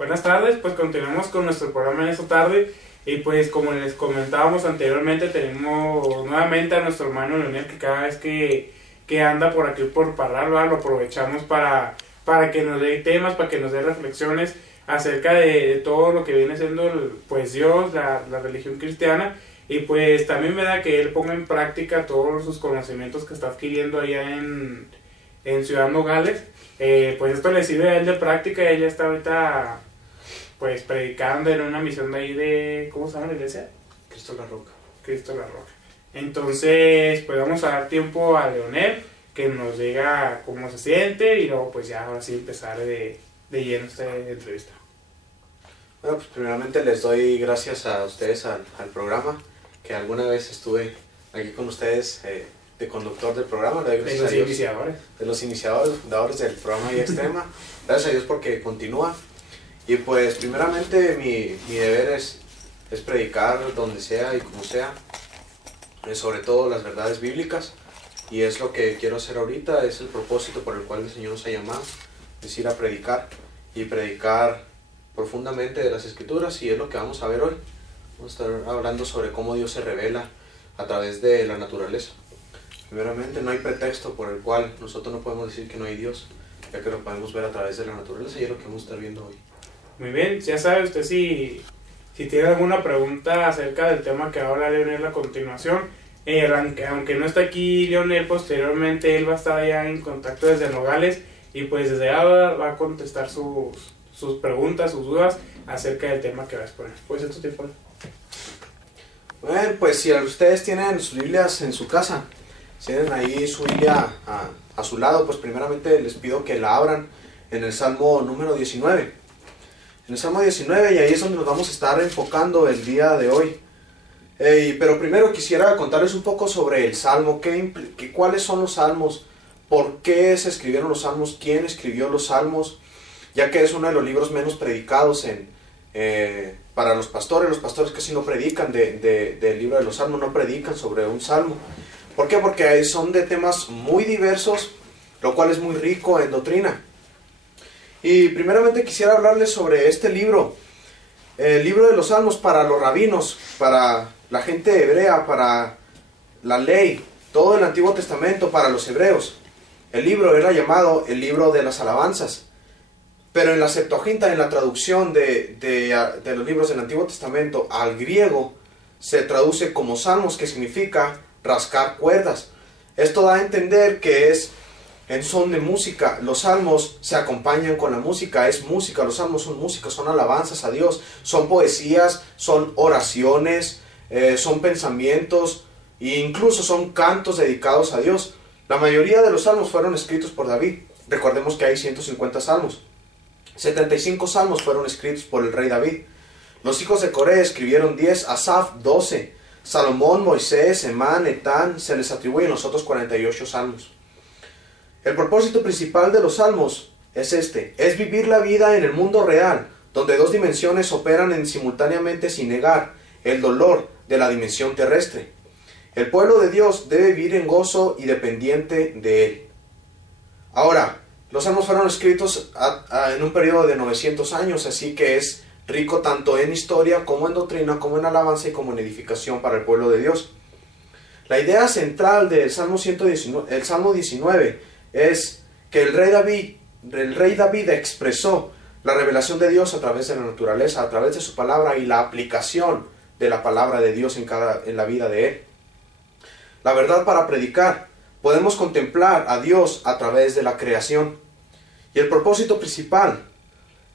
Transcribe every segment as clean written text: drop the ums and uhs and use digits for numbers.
Buenas tardes, pues continuamos con nuestro programa en esta tarde y pues como les comentábamos anteriormente tenemos nuevamente a nuestro hermano Leonel que cada vez que anda por aquí por Parral, lo aprovechamos para que nos dé temas, para que nos dé reflexiones acerca de todo lo que viene siendo pues Dios, la religión cristiana y pues también me da que él ponga en práctica todos sus conocimientos que está adquiriendo allá en Ciudad Nogales. Pues esto le sirve a él de práctica. Ella está ahorita pues predicando en una misión de ahí de, ¿cómo se llama la iglesia? Cristo la Roca. Cristo la Roca. Entonces pues vamos a dar tiempo a Leonel que nos diga cómo se siente y luego pues ya ahora sí empezar de lleno esta entrevista. Bueno, pues primeramente les doy gracias a ustedes al programa, que alguna vez estuve aquí con ustedes de conductor del programa. Le doy gracias a Dios, de los iniciadores, fundadores del programa Vida Extrema. Gracias a Dios porque continúa. Y pues primeramente mi deber es predicar donde sea y como sea, sobre todo las verdades bíblicas, y es lo que quiero hacer ahorita, es el propósito por el cual el Señor nos ha llamado, es ir a predicar y predicar profundamente de las Escrituras, y es lo que vamos a ver hoy. Vamos a estar hablando sobre cómo Dios se revela a través de la naturaleza. Primeramente, no hay pretexto por el cual nosotros no podemos decir que no hay Dios, ya que lo podemos ver a través de la naturaleza, y es lo que vamos a estar viendo hoy. Muy bien, ya sabe usted si tiene alguna pregunta acerca del tema que va a hablar Leonel a continuación. Aunque no está aquí Leonel, posteriormente él va a estar allá en contacto desde Nogales y pues desde allá va a contestar sus preguntas, sus dudas acerca del tema que va a exponer. Pues esto te fue. Bueno, pues si ustedes tienen sus Biblias en su casa, tienen ahí su Biblia a su lado, pues primeramente les pido que la abran en el Salmo número 19. En el Salmo 19, y ahí es donde nos vamos a estar enfocando el día de hoy. Pero primero quisiera contarles un poco sobre el Salmo, cuáles son los Salmos, por qué se escribieron los Salmos, quién escribió los Salmos, ya que es uno de los libros menos predicados para los pastores casi no predican del libro de los Salmos, no predican sobre un Salmo. ¿Por qué? Porque son de temas muy diversos, lo cual es muy rico en doctrina. Y primeramente quisiera hablarles sobre este libro, el libro de los Salmos para los rabinos, para la gente hebrea, para la ley, todo el Antiguo Testamento para los hebreos. El libro era llamado el libro de las alabanzas, pero en la Septuaginta, en la traducción de los libros del Antiguo Testamento al griego, se traduce como salmos, que significa rascar cuerdas. Esto da a entender que es en son de música. Los salmos se acompañan con la música, es música, los salmos son música, son alabanzas a Dios, son poesías, son oraciones, son pensamientos e incluso son cantos dedicados a Dios. La mayoría de los salmos fueron escritos por David. Recordemos que hay 150 salmos. 75 salmos fueron escritos por el rey David. Los hijos de Coré escribieron 10, Asaf 12, Salomón, Moisés, Emán, Etán, se les atribuyen los otros 48 salmos. El propósito principal de los salmos es vivir la vida en el mundo real, donde dos dimensiones operan simultáneamente sin negar el dolor de la dimensión terrestre. El pueblo de Dios debe vivir en gozo y dependiente de Él. Ahora, los salmos fueron escritos en un periodo de 900 años, así que es rico tanto en historia como en doctrina, como en alabanza y como en edificación para el pueblo de Dios. La idea central del Salmo 19 es que el rey David expresó la revelación de Dios a través de la naturaleza, a través de su palabra y la aplicación de la palabra de Dios en la vida de él. La verdad para predicar, podemos contemplar a Dios a través de la creación. Y el propósito principal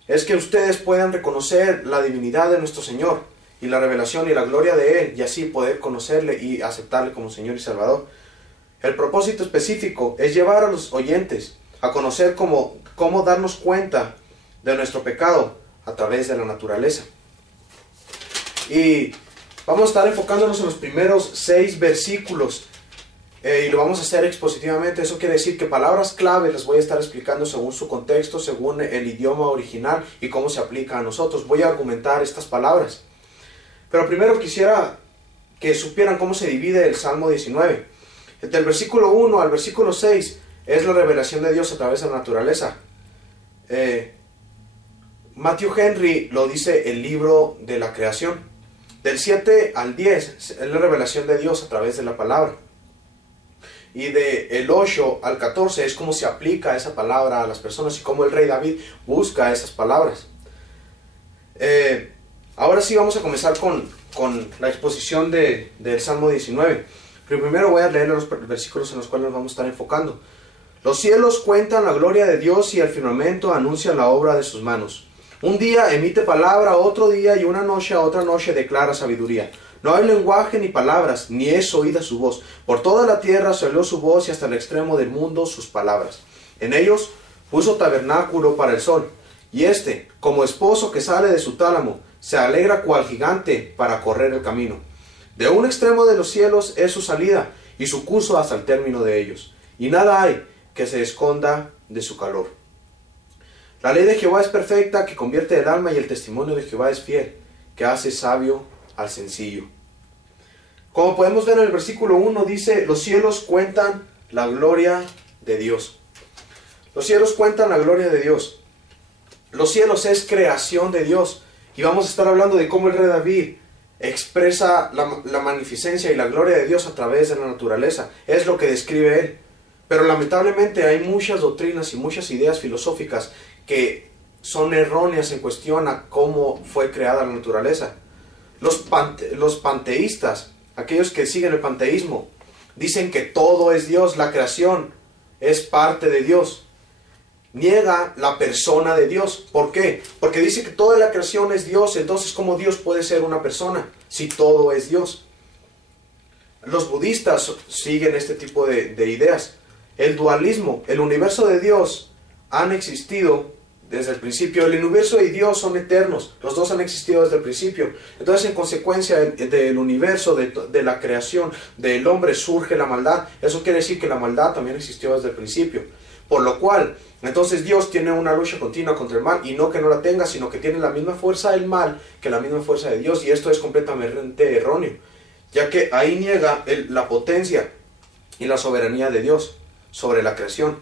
es que ustedes puedan reconocer la divinidad de nuestro Señor y la revelación y la gloria de Él, y así poder conocerle y aceptarle como Señor y Salvador. El propósito específico es llevar a los oyentes a conocer cómo darnos cuenta de nuestro pecado a través de la naturaleza. Y vamos a estar enfocándonos en los primeros 6 versículos y lo vamos a hacer expositivamente. Eso quiere decir que palabras clave les voy a estar explicando según su contexto, según el idioma original y cómo se aplica a nosotros. Voy a argumentar estas palabras. Pero primero quisiera que supieran cómo se divide el Salmo 19. Del versículo 1 al versículo 6 es la revelación de Dios a través de la naturaleza. Matthew Henry lo dice el libro de la creación. Del 7 al 10 es la revelación de Dios a través de la palabra. Y del 8 al 14 es cómo se aplica esa palabra a las personas y cómo el rey David busca esas palabras. Ahora sí vamos a comenzar con la exposición del Salmo 19. Pero primero voy a leer los versículos en los cuales nos vamos a estar enfocando. Los cielos cuentan la gloria de Dios y el firmamento anuncia la obra de sus manos. Un día emite palabra, otro día y una noche a otra noche declara sabiduría. No hay lenguaje ni palabras, ni es oída su voz. Por toda la tierra se oyó su voz y hasta el extremo del mundo sus palabras. En ellos puso tabernáculo para el sol, y éste, como esposo que sale de su tálamo, se alegra cual gigante para correr el camino. De un extremo de los cielos es su salida, y su curso hasta el término de ellos. Y nada hay que se esconda de su calor. La ley de Jehová es perfecta, que convierte el alma, y el testimonio de Jehová es fiel, que hace sabio al sencillo. Como podemos ver en el versículo 1, dice, los cielos cuentan la gloria de Dios. Los cielos cuentan la gloria de Dios. Los cielos es creación de Dios. Y vamos a estar hablando de cómo el rey David expresa la magnificencia y la gloria de Dios a través de la naturaleza. Es lo que describe él. Pero lamentablemente hay muchas doctrinas y muchas ideas filosóficas que son erróneas en cuestión a cómo fue creada la naturaleza. Los panteístas, aquellos que siguen el panteísmo, dicen que todo es Dios, la creación es parte de Dios. Niega la persona de Dios. ¿Por qué? Porque dice que toda la creación es Dios. Entonces, ¿cómo Dios puede ser una persona si todo es Dios? Los budistas siguen este tipo de ideas. El dualismo, el universo de Dios han existido desde el principio. El universo y Dios son eternos. Los dos han existido desde el principio. Entonces, en consecuencia del universo, de la creación, del hombre, surge la maldad. Eso quiere decir que la maldad también existió desde el principio. Por lo cual, entonces Dios tiene una lucha continua contra el mal, y no que no la tenga, sino que tiene la misma fuerza del mal que la misma fuerza de Dios, y esto es completamente erróneo, ya que ahí niega la potencia y la soberanía de Dios sobre la creación.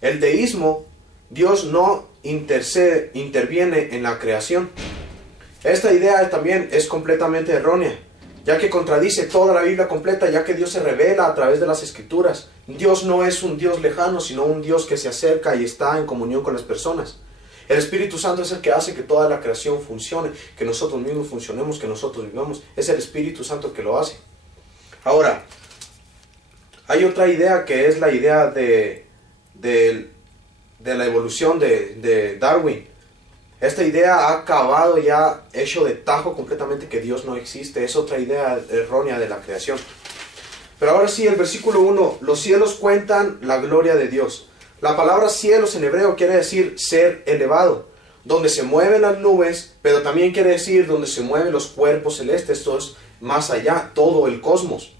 El deísmo, Dios no interviene en la creación. Esta idea también es completamente errónea, ya que contradice toda la Biblia completa, ya que Dios se revela a través de las Escrituras. Dios no es un Dios lejano, sino un Dios que se acerca y está en comunión con las personas. El Espíritu Santo es el que hace que toda la creación funcione, que nosotros mismos funcionemos, que nosotros vivamos. Es el Espíritu Santo el que lo hace. Ahora, hay otra idea que es la idea de la evolución de Darwin. Esta idea ha acabado ya, hecho de tajo completamente que Dios no existe. Es otra idea errónea de la creación. Pero ahora sí, el versículo 1, los cielos cuentan la gloria de Dios. La palabra cielos en hebreo quiere decir ser elevado, donde se mueven las nubes, pero también quiere decir donde se mueven los cuerpos celestes, esto es más allá, todo el cosmos.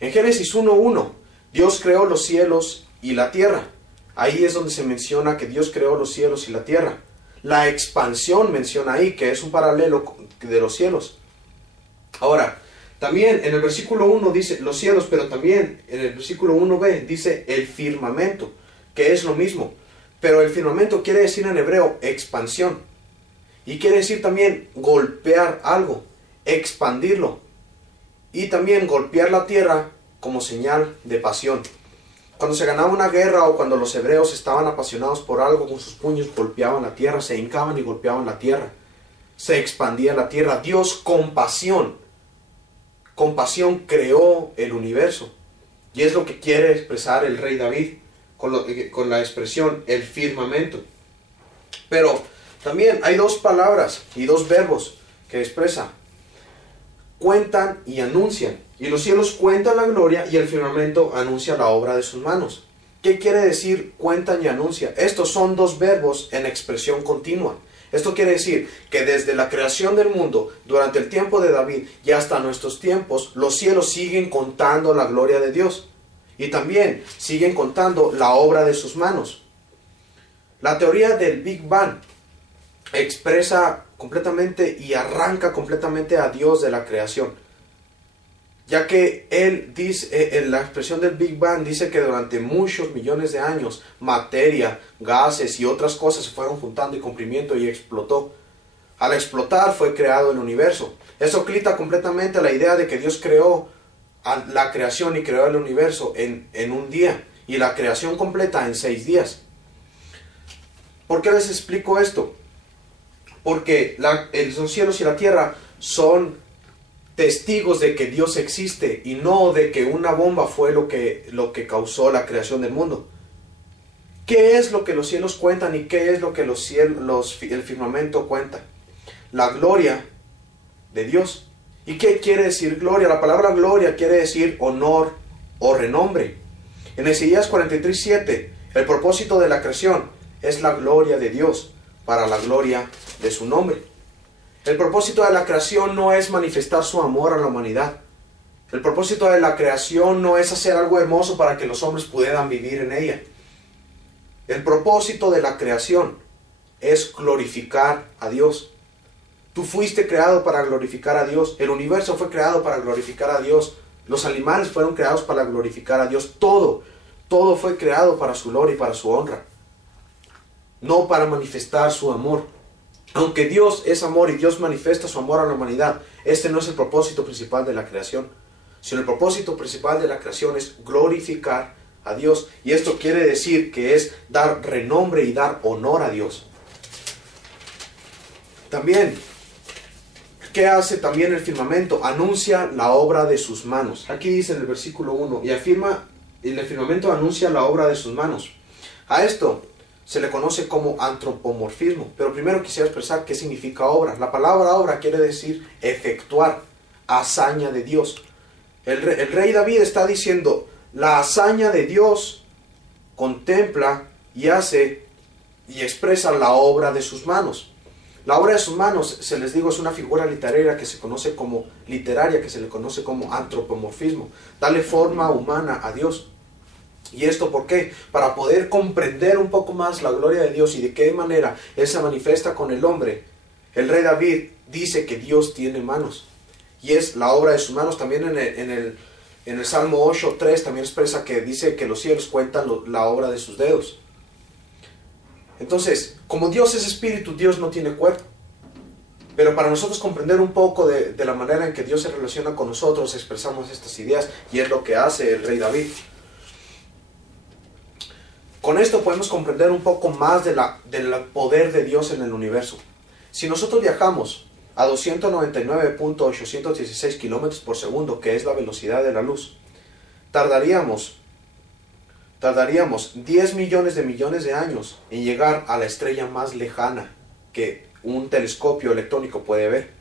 En Génesis 1:1, Dios creó los cielos y la tierra. Ahí es donde se menciona que Dios creó los cielos y la tierra. La expansión menciona ahí que es un paralelo de los cielos. Ahora, también en el versículo 1 dice los cielos, pero también en el versículo 1b dice el firmamento, que es lo mismo. Pero el firmamento quiere decir en hebreo expansión. Y quiere decir también golpear algo, expandirlo. Y también golpear la tierra como señal de pasión. Cuando se ganaba una guerra o cuando los hebreos estaban apasionados por algo, con sus puños golpeaban la tierra, se hincaban y golpeaban la tierra. Se expandía la tierra. Dios con pasión creó el universo. Y es lo que quiere expresar el rey David con la expresión el firmamento. Pero también hay dos palabras y dos verbos que expresa. Cuentan y anuncian. Y los cielos cuentan la gloria y el firmamento anuncia la obra de sus manos. ¿Qué quiere decir cuentan y anuncia? Estos son dos verbos en expresión continua. Esto quiere decir que desde la creación del mundo, durante el tiempo de David y hasta nuestros tiempos, los cielos siguen contando la gloria de Dios. Y también siguen contando la obra de sus manos. La teoría del Big Bang expresa completamente y arranca completamente a Dios de la creación. ya que él dice, en la expresión del Big Bang dice que durante muchos millones de años materia, gases y otras cosas se fueron juntando y comprimiendo y explotó. Al explotar fue creado el universo. Eso quita completamente la idea de que Dios creó la creación y creó el universo en un día y la creación completa en 6 días. ¿Por qué les explico esto? Porque los cielos y la tierra son testigos de que Dios existe y no de que una bomba fue lo que causó la creación del mundo. ¿Qué es lo que los cielos cuentan y qué es lo que el firmamento cuenta? La gloria de Dios. ¿Y qué quiere decir gloria? La palabra gloria quiere decir honor o renombre. En Isaías 43:7, el propósito de la creación es la gloria de Dios para la gloria de su nombre. El propósito de la creación no es manifestar su amor a la humanidad. El propósito de la creación no es hacer algo hermoso para que los hombres puedan vivir en ella. El propósito de la creación es glorificar a Dios. Tú fuiste creado para glorificar a Dios. El universo fue creado para glorificar a Dios. Los animales fueron creados para glorificar a Dios. Todo fue creado para su gloria y para su honra. No para manifestar su amor. Aunque Dios es amor y Dios manifiesta su amor a la humanidad, este no es el propósito principal de la creación, sino el propósito principal de la creación es glorificar a Dios. Y esto quiere decir que es dar renombre y dar honor a Dios. También, ¿qué hace también el firmamento? Anuncia la obra de sus manos. Aquí dice en el versículo 1, y el firmamento anuncia la obra de sus manos. A esto se le conoce como antropomorfismo. Pero primero quisiera expresar qué significa obra. La palabra obra quiere decir efectuar, hazaña de Dios. El rey David está diciendo, la hazaña de Dios contempla y hace y expresa la obra de sus manos. La obra de sus manos, se les digo, es una figura literaria que se le conoce como antropomorfismo. Darle forma humana a Dios. ¿Y esto por qué? Para poder comprender un poco más la gloria de Dios y de qué manera Él se manifiesta con el hombre. El rey David dice que Dios tiene manos. Y es la obra de sus manos. También en el Salmo 8:3 también expresa que dice que los cielos cuentan la obra de sus dedos. Entonces, como Dios es espíritu, Dios no tiene cuerpo. Pero para nosotros comprender un poco de la manera en que Dios se relaciona con nosotros, expresamos estas ideas. Y es lo que hace el rey David. Con esto podemos comprender un poco más del poder de Dios en el universo. Si nosotros viajamos a 299.816 kilómetros por segundo, que es la velocidad de la luz, tardaríamos 10 millones de años en llegar a la estrella más lejana que un telescopio electrónico puede ver.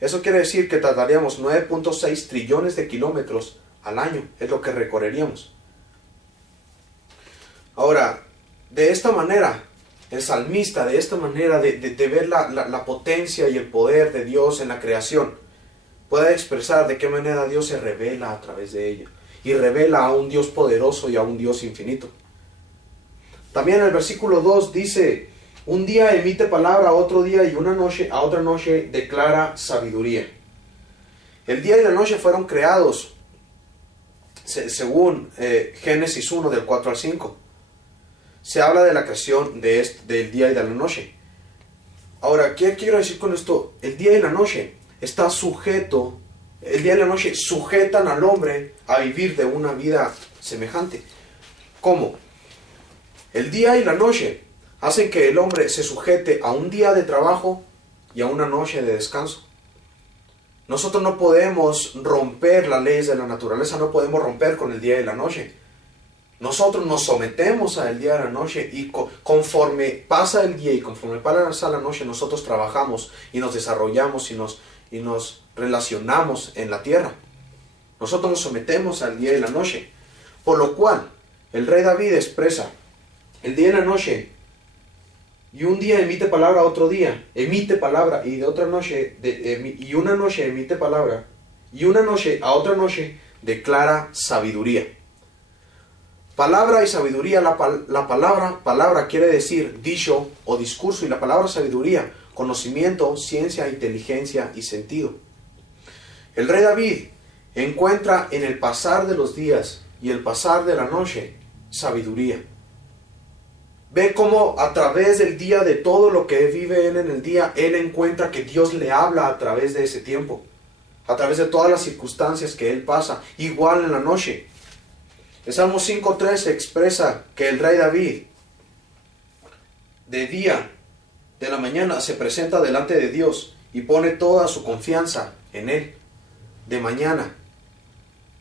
Eso quiere decir que tardaríamos 9.6 trillones de kilómetros al año, es lo que recorreríamos. Ahora, de esta manera, el salmista, de esta manera de ver la potencia y el poder de Dios en la creación, puede expresar de qué manera Dios se revela a través de ella. Y revela a un Dios poderoso y a un Dios infinito. También el versículo 2 dice, un día emite palabra a otro día y una noche a otra noche declara sabiduría. El día y la noche fueron creados según Génesis 1 del 4 al 5. Se habla de la creación del día y de la noche. Ahora, ¿qué quiero decir con esto? El día y la noche está sujeto, el día y la noche sujetan al hombre a vivir de una vida semejante. ¿Cómo? El día y la noche hacen que el hombre se sujete a un día de trabajo y a una noche de descanso. Nosotros no podemos romper las leyes de la naturaleza, no podemos romper con el día y la noche. Nosotros nos sometemos al día y la noche y conforme pasa el día y conforme pasa la noche nosotros trabajamos y nos desarrollamos y nos relacionamos en la tierra. Nosotros nos sometemos al día y la noche. Por lo cual, el rey David expresa, el día y la noche, y un día emite palabra a otro día, emite palabra, y de otra noche, y una noche emite palabra, y una noche a otra noche declara sabiduría. Palabra y sabiduría, la palabra quiere decir dicho o discurso, y la palabra sabiduría, conocimiento, ciencia, inteligencia y sentido. El rey David encuentra en el pasar de los días y el pasar de la noche sabiduría. Ve cómo a través del día, de todo lo que vive él en el día, él encuentra que Dios le habla a través de ese tiempo, a través de todas las circunstancias que él pasa, igual en la noche. El Salmo 5.3 expresa que el rey David, de día, de la mañana, se presenta delante de Dios y pone toda su confianza en él. De mañana,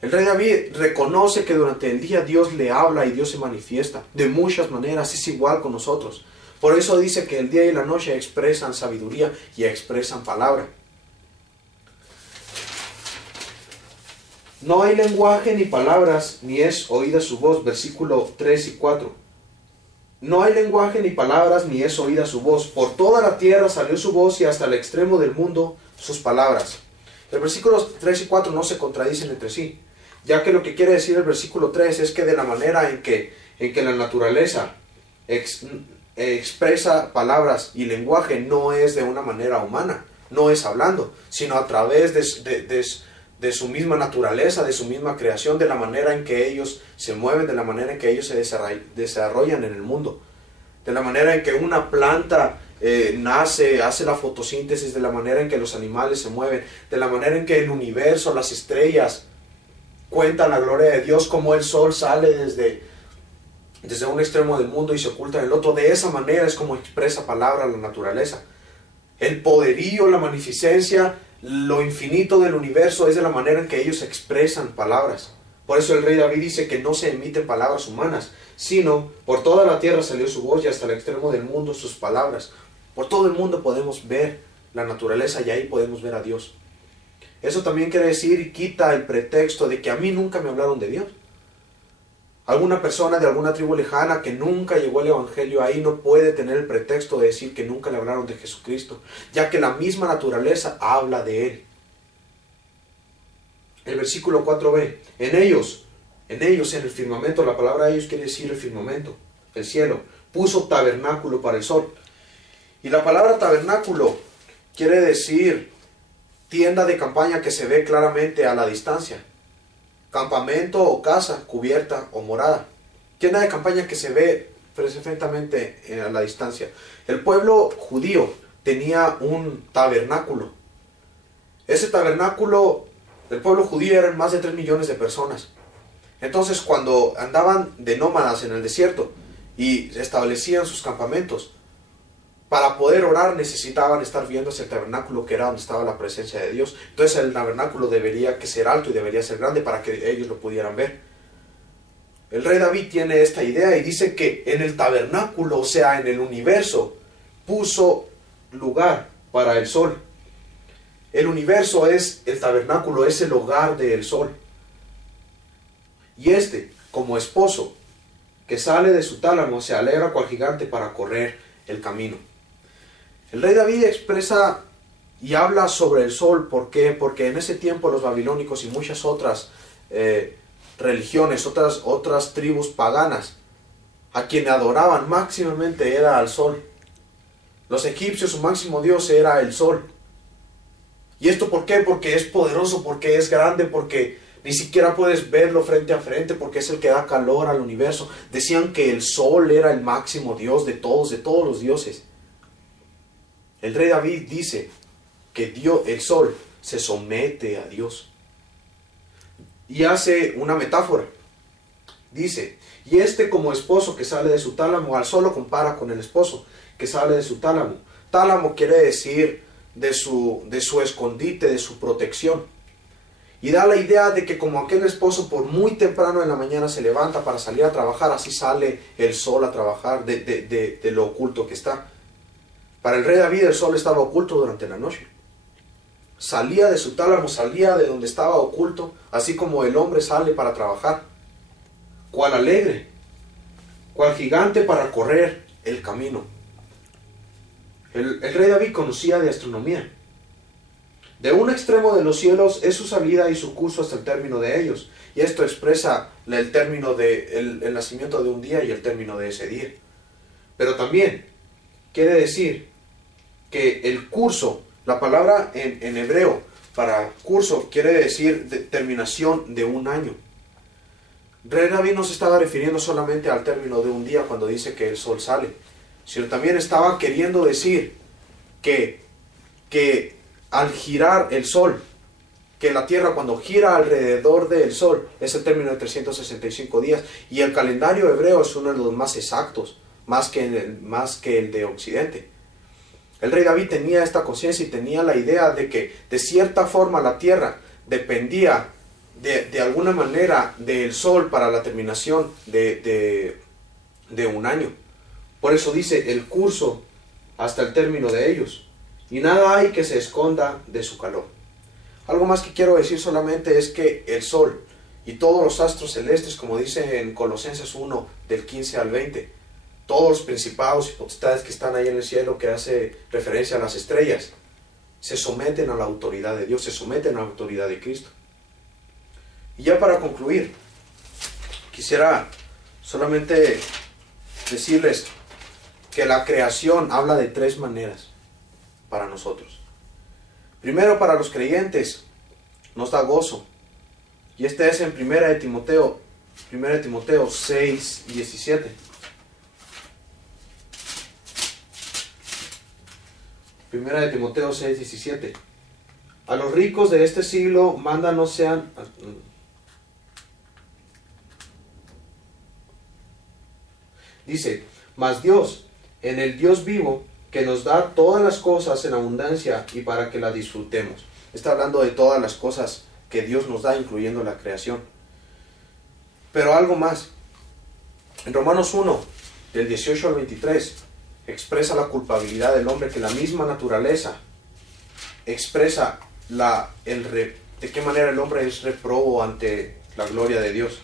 el rey David reconoce que durante el día Dios le habla y Dios se manifiesta de muchas maneras, es igual con nosotros. Por eso dice que el día y la noche expresan sabiduría y expresan palabra. No hay lenguaje ni palabras, ni es oída su voz, versículo 3 y 4. No hay lenguaje ni palabras, ni es oída su voz. Por toda la tierra salió su voz y hasta el extremo del mundo sus palabras. El versículo 3 y 4 no se contradicen entre sí, ya que lo que quiere decir el versículo 3 es que de la manera en que la naturaleza expresa palabras y lenguaje no es de una manera humana, no es hablando, sino a través de su misma naturaleza, de su misma creación, de la manera en que ellos se mueven, de la manera en que ellos se desarrollan en el mundo, de la manera en que una planta nace, hace la fotosíntesis, de la manera en que los animales se mueven, de la manera en que el universo, las estrellas, cuentan la gloria de Dios, como el sol sale desde un extremo del mundo y se oculta en el otro. De esa manera es como expresa palabra la naturaleza. El poderío, la magnificencia, lo infinito del universo es de la manera en que ellos expresan palabras. Por eso el rey David dice que no se emiten palabras humanas, sino por toda la tierra salió su voz y hasta el extremo del mundo sus palabras. Por todo el mundo podemos ver la naturaleza y ahí podemos ver a Dios. Eso también quiere decir y quita el pretexto de que a mí nunca me hablaron de Dios. Alguna persona de alguna tribu lejana que nunca llegó el evangelio ahí no puede tener el pretexto de decir que nunca le hablaron de Jesucristo, ya que la misma naturaleza habla de Él. El versículo 4b, en ellos, en el firmamento, la palabra ellos quiere decir el firmamento, el cielo, puso tabernáculo para el sol. Y la palabra tabernáculo quiere decir tienda de campaña que se ve claramente a la distancia. Campamento o casa, cubierta o morada. Tienda de campaña que se ve perfectamente a la distancia. El pueblo judío tenía un tabernáculo. Ese tabernáculo del pueblo judío eran más de 3 millones de personas. Entonces cuando andaban de nómadas en el desierto y establecían sus campamentos, para poder orar necesitaban estar viendo ese tabernáculo que era donde estaba la presencia de Dios. Entonces el tabernáculo debería que ser alto y debería ser grande para que ellos lo pudieran ver. El rey David tiene esta idea y dice que en el tabernáculo, o sea, en el universo, puso lugar para el sol. El universo es el tabernáculo, es el hogar del sol. Y como esposo, que sale de su tálamo, se alegra cual gigante para correr el camino. El rey David expresa y habla sobre el sol. ¿Por qué? Porque en ese tiempo los babilónicos y muchas otras religiones, otras tribus paganas, a quien adoraban máximamente era al sol. Los egipcios, su máximo dios era el sol. ¿Y esto por qué? Porque es poderoso, porque es grande, porque ni siquiera puedes verlo frente a frente, porque es el que da calor al universo. Decían que el sol era el máximo dios de todos los dioses. El rey David dice que el sol se somete a Dios. Y hace una metáfora. Dice, y como esposo que sale de su tálamo, al sol lo compara con el esposo que sale de su tálamo. Tálamo quiere decir de su escondite, de su protección. Y da la idea de que como aquel esposo por muy temprano en la mañana se levanta para salir a trabajar, así sale el sol a trabajar de lo oculto que está. Para el rey David el sol estaba oculto durante la noche. Salía de su tálamo, salía de donde estaba oculto, así como el hombre sale para trabajar. Cual alegre, cual gigante para correr el camino. El rey David conocía de astronomía. De un extremo de los cielos es su salida y su curso hasta el término de ellos. Y esto expresa el término el nacimiento de un día y el término de ese día. Pero también quiere decir que el curso, la palabra en hebreo, para curso quiere decir terminación de un año. Rey David no se estaba refiriendo solamente al término de un día cuando dice que el sol sale, sino también estaba queriendo decir que al girar el sol, que la tierra cuando gira alrededor del sol es el término de 365 días, y el calendario hebreo es uno de los más exactos, más que el de Occidente. El rey David tenía esta conciencia y tenía la idea de que de cierta forma la tierra dependía de alguna manera del sol para la terminación de un año. Por eso dice el curso hasta el término de ellos, y nada hay que se esconda de su calor. Algo más que quiero decir solamente es que el sol y todos los astros celestes, como dice en Colosenses 1 del 15 al 20, todos los principados y potestades que están ahí en el cielo, que hace referencia a las estrellas, se someten a la autoridad de Dios, se someten a la autoridad de Cristo. Y ya para concluir, quisiera solamente decirles que la creación habla de tres maneras para nosotros. Primero, para los creyentes nos da gozo, y este es en 1 de Timoteo 6, 17. 1 de Timoteo 6, 17. A los ricos de este siglo manda no sean... Dice, mas Dios, en el Dios vivo, que nos da todas las cosas en abundancia y para que las disfrutemos. Está hablando de todas las cosas que Dios nos da, incluyendo la creación. Pero algo más. En Romanos 1, del 18 al 23, expresa la culpabilidad del hombre, que la misma naturaleza expresa de qué manera el hombre es reprobo ante la gloria de Dios.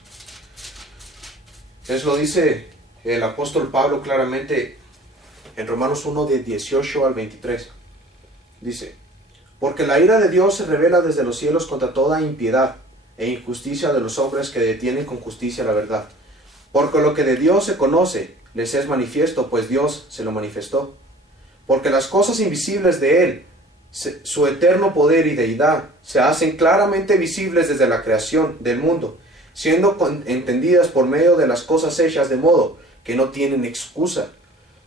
Eso lo dice el apóstol Pablo claramente en Romanos 1, de 18 al 23. Dice, porque la ira de Dios se revela desde los cielos contra toda impiedad e injusticia de los hombres que detienen con justicia la verdad. Porque lo que de Dios se conoce les es manifiesto, pues Dios se lo manifestó. Porque las cosas invisibles de Él, su eterno poder y deidad, se hacen claramente visibles desde la creación del mundo, siendo entendidas por medio de las cosas hechas, de modo que no tienen excusa.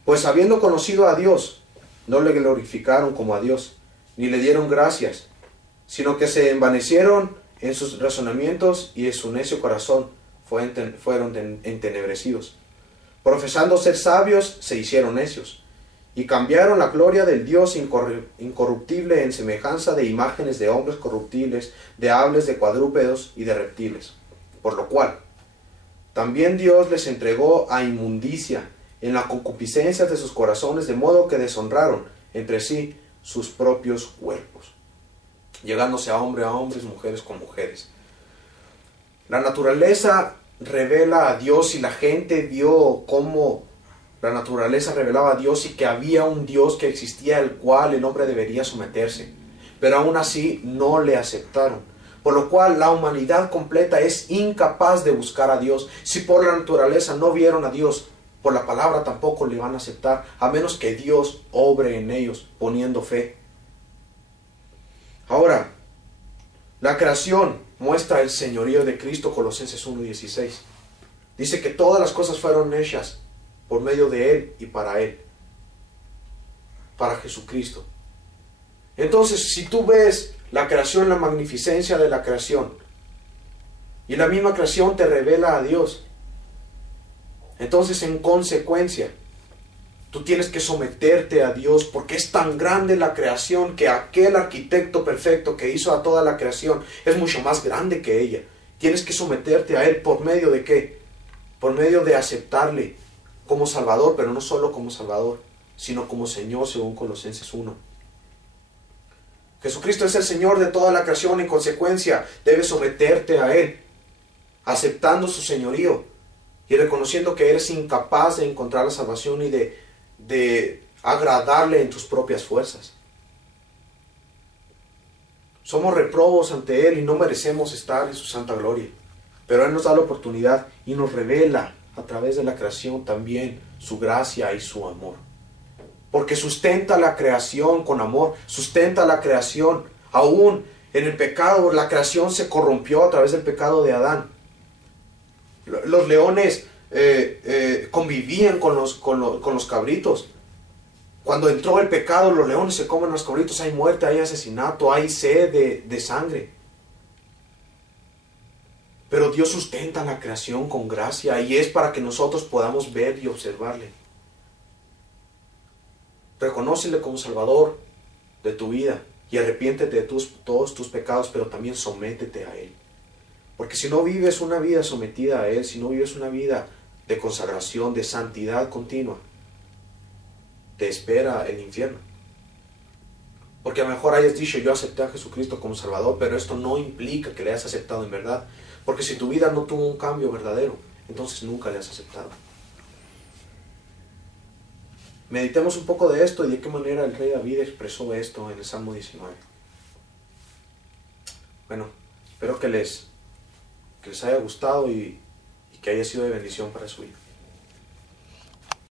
Pues habiendo conocido a Dios, no le glorificaron como a Dios, ni le dieron gracias, sino que se envanecieron en sus razonamientos, y en su necio corazón fueron entenebrecidos. Profesando ser sabios, se hicieron necios, y cambiaron la gloria del Dios incorruptible en semejanza de imágenes de hombres corruptibles, de aves, de cuadrúpedos y de reptiles. Por lo cual, también Dios les entregó a inmundicia en la concupiscencia de sus corazones, de modo que deshonraron entre sí sus propios cuerpos, llegándose a hombres, mujeres con mujeres. La naturaleza revela a Dios, y la gente vio cómo la naturaleza revelaba a Dios, y que había un Dios que existía, al cual el hombre debería someterse, pero aún así no le aceptaron, por lo cual la humanidad completa es incapaz de buscar a Dios. Si por la naturaleza no vieron a Dios, por la palabra tampoco le van a aceptar, a menos que Dios obre en ellos poniendo fe. Ahora, la creación muestra el señorío de Cristo. Colosenses 1:16 dice que todas las cosas fueron hechas por medio de Él y para Él, para Jesucristo. Entonces, si tú ves la creación, la magnificencia de la creación, y la misma creación te revela a Dios, entonces en consecuencia tú tienes que someterte a Dios, porque es tan grande la creación que aquel arquitecto perfecto que hizo a toda la creación es mucho más grande que ella. Tienes que someterte a Él. ¿Por medio de qué? Por medio de aceptarle como Salvador, pero no solo como Salvador, sino como Señor, según Colosenses 1. Jesucristo es el Señor de toda la creación. En consecuencia debes someterte a Él, aceptando su señorío y reconociendo que eres incapaz de encontrar la salvación y de agradarle en tus propias fuerzas. Somos reprobos ante Él y no merecemos estar en su santa gloria, pero Él nos da la oportunidad y nos revela a través de la creación también su gracia y su amor, porque sustenta la creación con amor, sustenta la creación aún En el pecado, la creación se corrompió a través del pecado de Adán. Los leones convivían con los cabritos. Cuando entró el pecado, los leones se comen a los cabritos, hay muerte, hay asesinato, hay sed de sangre. Pero Dios sustenta la creación con gracia y es para que nosotros podamos ver y observarle. Reconócele como Salvador de tu vida y arrepiéntete de todos tus pecados, pero también sométete a Él. Porque si no vives una vida sometida a Él, si no vives una vida de consagración, de santidad continua, te espera el infierno. Porque a lo mejor hayas dicho, yo acepté a Jesucristo como Salvador, pero esto no implica que le hayas aceptado en verdad. Porque si tu vida no tuvo un cambio verdadero, entonces nunca le has aceptado. Meditemos un poco de esto y de qué manera el rey David expresó esto en el Salmo 19. Bueno, espero que les haya gustado y que haya sido de bendición para su vida.